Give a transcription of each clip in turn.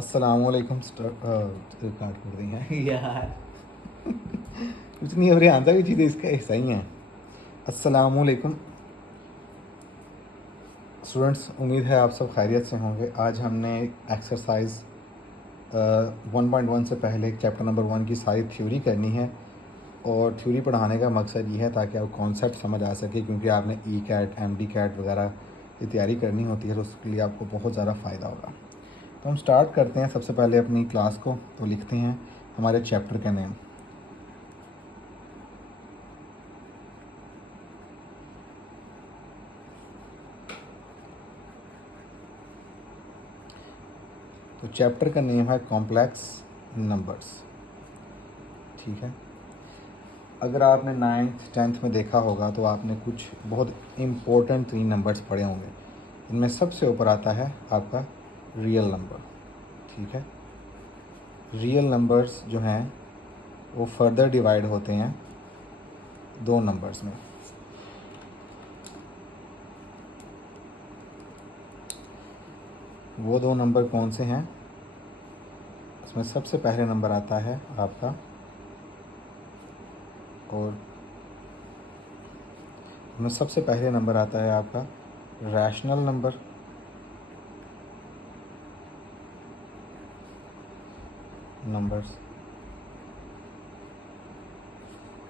अस्सलामुअलैकुम काट कर दी हैं यार। कुछ नहीं हो रही आंसर की चीज़ें इसका हिस्सा ही हैं। अस्सलामुअलैकुम स्टूडेंट्स, उम्मीद है आप सब खैरियत से होंगे। आज हमने एक्सरसाइज 1.1 से पहले एक चैप्टर नंबर 1 की सारी थ्योरी करनी है। और थ्योरी पढ़ाने का मकसद ये है ताकि आप कॉन्सेप्ट समझ आ सके, क्योंकि आपने ECAT MDCAT वगैरह की तैयारी करनी होती है, तो उसके लिए आपको बहुत ज़्यादा फ़ायदा होगा। तो हम स्टार्ट करते हैं सबसे पहले अपनी क्लास को। तो लिखते हैं हमारे चैप्टर का नेम। तो चैप्टर का नेम है कॉम्प्लेक्स नंबर्स। ठीक है। अगर आपने 9th 10th में देखा होगा तो आपने कुछ बहुत इम्पोर्टेंट 3 नंबर्स पढ़े होंगे। इनमें सबसे ऊपर आता है आपका रियल नंबर। ठीक है। रियल नंबर्स जो हैं वो फर्दर डिवाइड होते हैं 2 नंबर्स में। वो 2 नंबर कौन से हैं? उसमें सबसे पहले नंबर आता है आपका, और उसमें सबसे पहले नंबर आता है आपका रैशनल नंबर। नंबर्स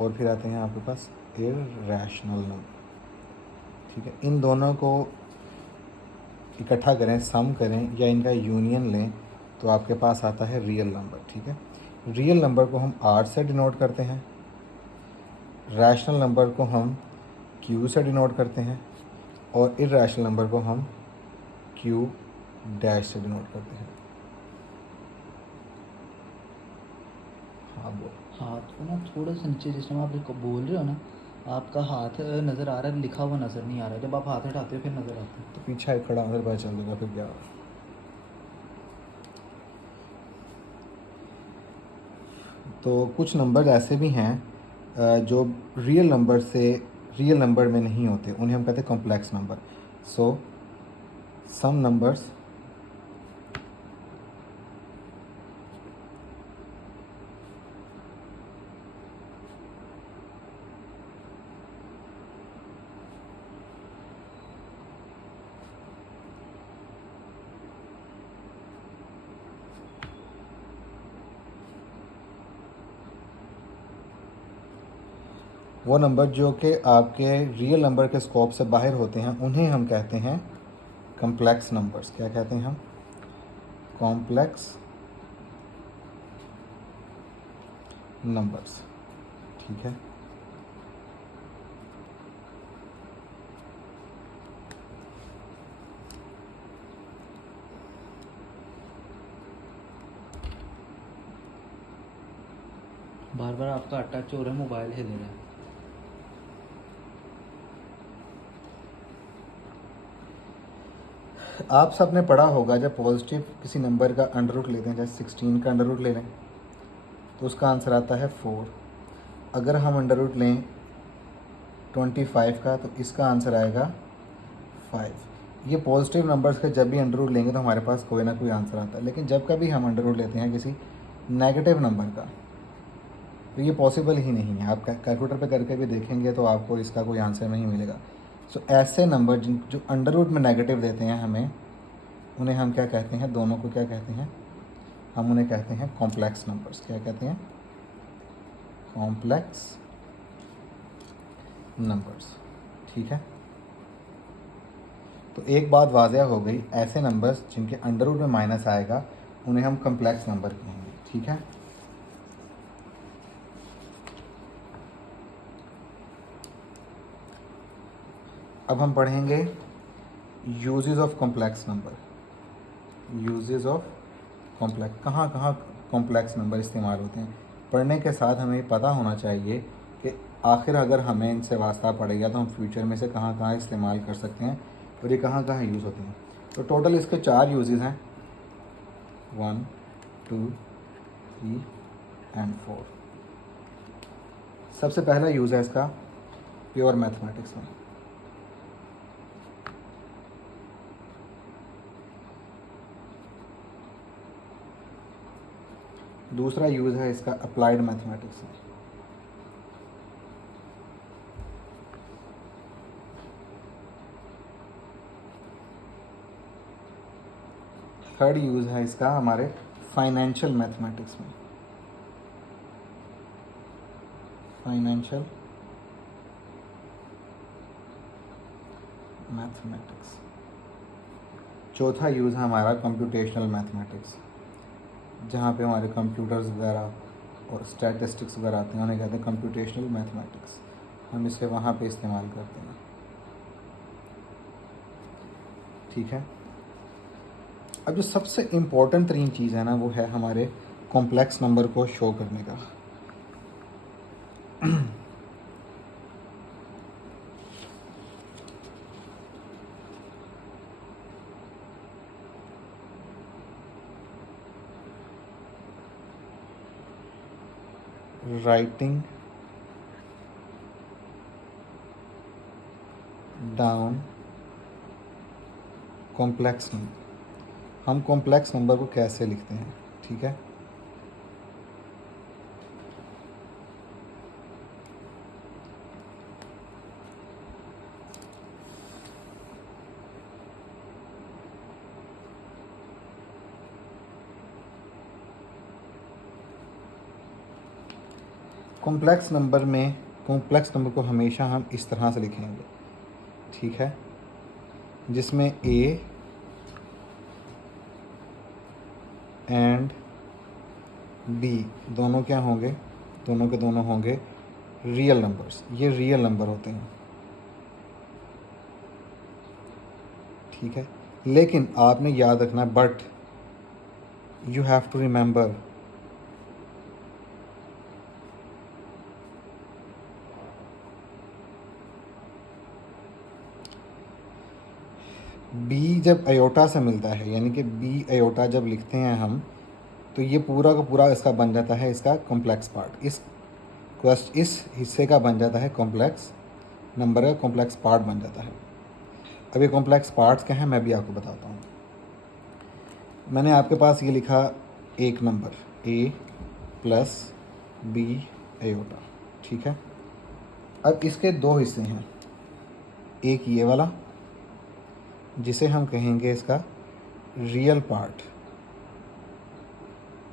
और फिर आते हैं आपके पास इरैशनल नंबर। ठीक है। इन दोनों को इकट्ठा करें, सम करें या इनका यूनियन लें तो आपके पास आता है रियल नंबर। ठीक है। रियल नंबर को हम आर से डिनोट करते हैं, रैशनल नंबर को हम क्यू से डिनोट करते हैं, और इरैशनल नंबर को हम क्यू डैश से डिनोट करते हैं। हाँ बोल। हाथ को ना थोड़ा सा नीचे, जिस टाइम आप इसको बोल रहे हो ना, आपका हाथ नज़र आ रहा है, लिखा हुआ नज़र नहीं आ रहा है। जब आप हाथ उठाते हो फिर नज़र आता है। तो पीछे एक खड़ा अंदर पता चल देगा फिर क्या। तो कुछ नंबर ऐसे भी हैं जो रियल नंबर में नहीं होते, उन्हें हम कहते हैं कॉम्प्लेक्स नंबर। सो सम नंबर्स वो नंबर जो कि आपके रियल नंबर के स्कोप से बाहर होते हैं उन्हें हम कहते हैं कॉम्प्लेक्स नंबर्स। क्या कहते हैं हम? Complex numbers. ठीक है। बार बार आपका टच हो रहा है, मोबाइल हिल रहा है। आप सब ने पढ़ा होगा जब पॉजिटिव किसी नंबर का अंडर रूट लेते हैं, जैसे 16 का अंडर रूट ले लें तो उसका आंसर आता है 4। अगर हम अंडर रूट लें 25 का तो इसका आंसर आएगा 5। ये पॉजिटिव नंबर्स का जब भी अंडर रूट लेंगे तो हमारे पास कोई ना कोई आंसर आता है। लेकिन जब कभी हम अंडर रूट लेते हैं किसी नेगेटिव नंबर का तो ये पॉसिबल ही नहीं है। आप कैलकुलेटर पे करके भी देखेंगे तो आपको इसका कोई आंसर नहीं मिलेगा। सो ऐसे नंबर जिन जो अंडर रूट में नेगेटिव देते हैं हमें, उन्हें हम क्या कहते हैं? दोनों को क्या कहते हैं? हम उन्हें कहते हैं कॉम्प्लेक्स नंबर्स। क्या कहते हैं? Complex numbers. ठीक है। तो एक बात वाज़ह हो गई, ऐसे नंबर्स जिनके अंडर रूट में माइनस आएगा उन्हें हम कॉम्प्लेक्स नंबर कहेंगे। ठीक है। अब हम पढ़ेंगे uses of complex number. Uses of complex, कहाँ कहाँ कॉम्प्लेक्स नंबर इस्तेमाल होते हैं। पढ़ने के साथ हमें पता होना चाहिए कि आखिर अगर हमें इनसे वास्ता पड़ेगा तो हम फ्यूचर में से कहाँ कहाँ इस्तेमाल कर सकते हैं और ये कहाँ कहाँ यूज़ होते हैं। तो टोटल इसके 4 यूजेस हैं, 1 2 3 एंड 4। सबसे पहला यूज़ है इसका प्योर मैथमेटिक्स में। दूसरा यूज़ है इसका अप्लाइड मैथमेटिक्स में। थर्ड यूज़ है इसका हमारे फाइनेंशियल मैथमेटिक्स में। Financial mathematics. चौथा यूज़ है हमारा कंप्यूटेशनल मैथमेटिक्स, जहाँ पे हमारे कंप्यूटर्स वगैरह और स्टैटिस्टिक्स वगैरह आते हैं, उन्हें कहते हैं कंप्यूटेशनल मैथमेटिक्स। हम इसे वहाँ पे इस्तेमाल करते हैं। ठीक है। अब जो सबसे इम्पोर्टेंट तरीन चीज़ है ना, वो है हमारे कॉम्प्लेक्स नंबर को शो करने का। Writing down complex number. हम कॉम्प्लेक्स नंबर को कैसे लिखते हैं? ठीक है। कॉम्प्लेक्स नंबर में कॉम्प्लेक्स नंबर को हमेशा हम इस तरह से लिखेंगे। ठीक है। जिसमें ए एंड बी दोनों क्या होंगे? दोनों के दोनों होंगे रियल नंबर्स। ये रियल नंबर होते हैं। ठीक है। लेकिन आपने याद रखना, but you have to remember b जब अयोटा से मिलता है, यानी कि बी अयोटा जब लिखते हैं हम, तो ये पूरा का पूरा इसका बन जाता है इसका कॉम्प्लेक्स पार्ट। इस हिस्से का बन जाता है कॉम्प्लेक्स नंबर का कॉम्प्लेक्स पार्ट बन जाता है। अब ये कॉम्प्लेक्स पार्ट्स क्या हैं मैं भी आपको बताता हूँ। मैंने आपके पास ये लिखा एक number a plus b iota. ठीक है। अब इसके दो हिस्से हैं, एक ये वाला जिसे हम कहेंगे इसका रियल पार्ट।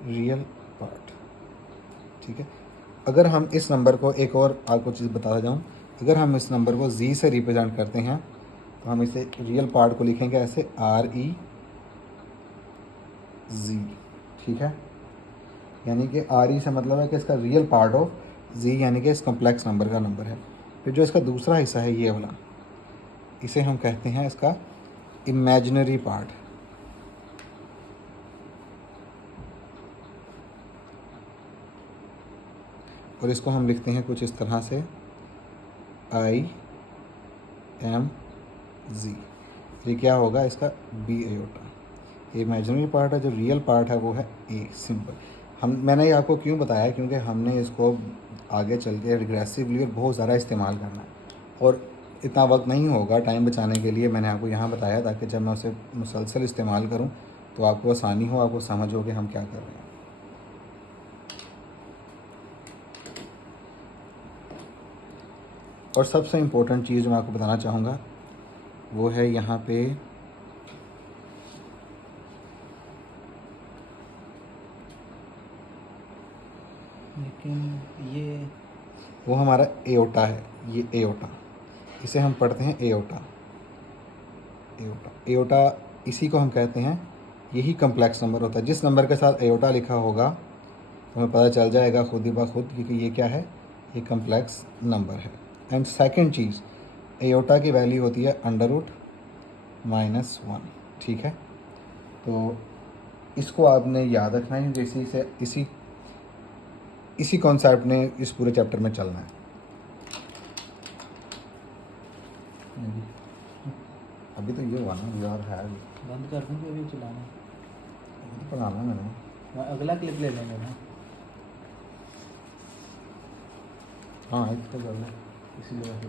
Real part. ठीक है। अगर हम इस नंबर को, एक और आपको चीज़ बताता जाऊँ, अगर हम इस नंबर को जी से रिप्रेजेंट करते हैं तो हम इसे रियल पार्ट को लिखेंगे ऐसे REZ। ठीक है। यानी कि RE से मतलब है कि इसका रियल पार्ट ऑफ जी, यानी कि इस कॉम्प्लेक्स नंबर का नंबर है। फिर जो इसका दूसरा हिस्सा है ये वाला, इसे हम कहते हैं इसका इमेजिनरी पार्ट। और इसको हम लिखते हैं कुछ इस तरह से IMG। ये क्या होगा? इसका बी अयोटा। ये इमेजिनरी पार्ट है, जो रियल पार्ट है वो है ए, सिंपल। मैंने ये आपको क्यों बताया, क्योंकि हमने इसको आगे चल के रिग्रेसिवली और बहुत ज़्यादा इस्तेमाल करना है, और इतना वक्त नहीं होगा। टाइम बचाने के लिए मैंने आपको यहाँ बताया, ताकि जब मैं उसे मुसलसल इस्तेमाल करूँ तो आपको आसानी हो, आपको समझ हो कि हम क्या कर रहे हैं। और सबसे इम्पोर्टेंट चीज़ जो मैं आपको बताना चाहूँगा वो है यहाँ पे लेकिन ये वो हमारा एओटा है। ये एओटा, इसे हम पढ़ते हैं एओटा। एओटा एओटा इसी को हम कहते हैं, यही कम्प्लेक्स नंबर होता है। जिस नंबर के साथ एओटा लिखा होगा तो हमें पता चल जाएगा खुद ही खुद कि ये क्या है, ये कम्प्लेक्स नंबर है। एंड सेकंड चीज़, एओटा की वैल्यू होती है √-1। ठीक है। तो इसको आपने याद रखना है, क्योंकि इसी कॉन्सेप्ट ने इस पूरे चैप्टर में चलना है। अभी तो ये हुआ ना यार, है बंद कर दूँ कि अभी चलाना? पढ़ाना मैंने। मैं अगला क्लिप ले लेंगे ना। हाँ, एक तो कर लो इसी जगह से।